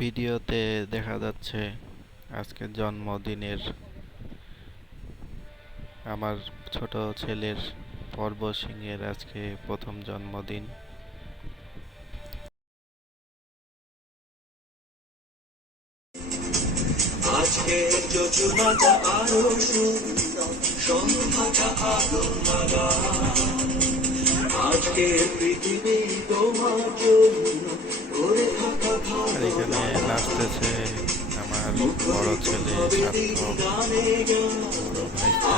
ভিডিওতে দেখা যাচ্ছে আজকে জন্মদিনের আমার ছোট ছেলের পর্ব সিংয়ের আজকে প্রথম জন্মদিন। আজকে যোজনাটা আরো সুন্দর, সন্ধ্যাটা আলো লাগা। আজকে পৃথিবী তোমার জন্য করে থাকা আর এখানে নাচতেছে আমার বড় ছেলে সার্থক, বড় ভাইটা।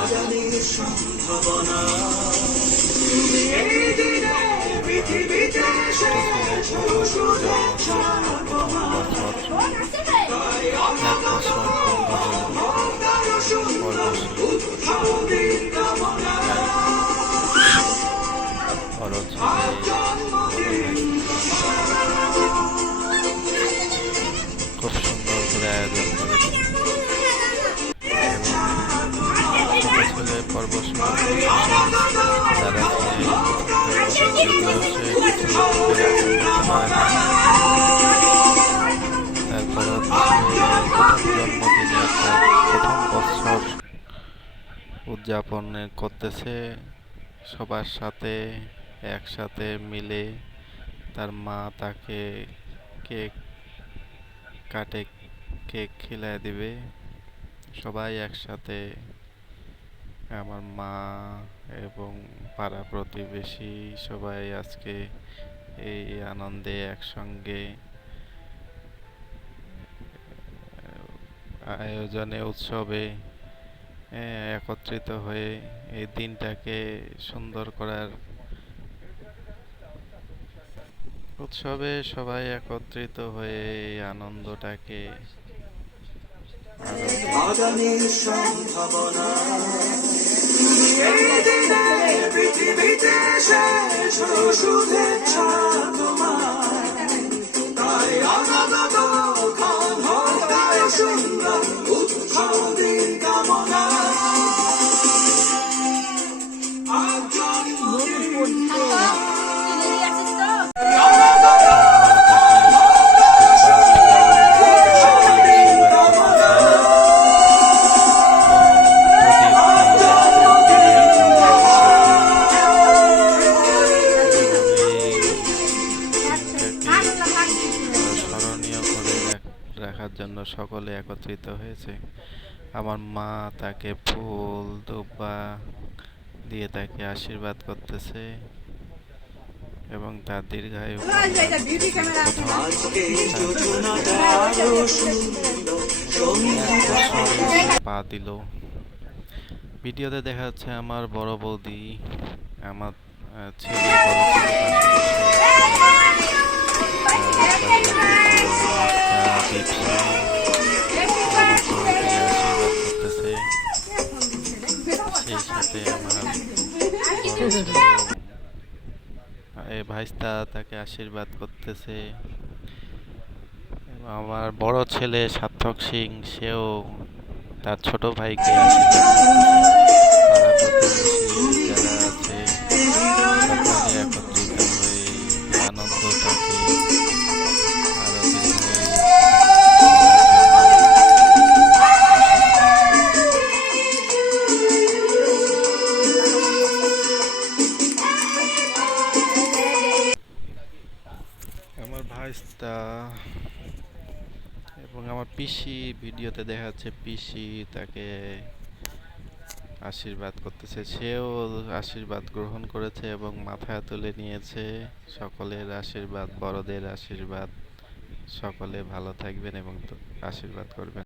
সম্ভাবনা। এই দিনে পৃথিবীতে শেষ শুভেচ্ছা তোমার। তাই উৎসাহ দিন কামনা। খুব সুন্দর করে আয়োজন করেছে এবং ছোট ছেলে পর্ব যারা তারপর জন্মদিনে প্রথম বছর উদযাপন করতেছে সবার সাথে একসাথে মিলে। তার মা তাকে কেক কাটে, কেক খিলায় দিবে সবাই একসাথে। আমার মা এবং পাড়া প্রতিবেশী সবাই আজকে এই আনন্দে একসঙ্গে আয়োজনে উৎসবে একত্রিত হয়ে এই দিনটাকে সুন্দর করার উৎসবে সবাই একত্রিত হয়ে এই আনন্দটাকে আগামীর সম্ভাবনা। এই দিনে পৃথিবীতে শেষ শুভেচ্ছা তোমার। তাই আনন্দ ক্ষণ হোক তাই সুন্দর, উৎসব দিন কামনা। আজ জন্মদিন স্মরণীয় করে রাখার জন্য সকলে একত্রিত হয়েছে। আমার মা তাকে ফুল দুব্বা দিয়ে তাকে আশীর্বাদ করতেছে এবং তার দীর্ঘায়ু পা দিল। ভিডিওতে দেখা যাচ্ছে আমার বড় বৌদি, আমার ছেলে বড় সেই সাথে আমার ভাইস্তা তাকে আশীর্বাদ করতেছে। আমার বড় ছেলে সার্থক সিং সেও তার ছোট ভাইকে আশীর্বাদ যারা আছে সকলে একত্রিত হয়ে আনন্দটাকে আরো আমার ভাইস্তা এবং আমার পিসি, ভিডিওতে দেখা যাচ্ছে পিসি তাকে আশীর্বাদ করতেছে। সেও আশীর্বাদ গ্রহণ করেছে এবং মাথায় তুলে নিয়েছে। সকলের আশীর্বাদ, বড়দের আশীর্বাদ। সকলে ভালো থাকবেন এবং আশীর্বাদ করবেন।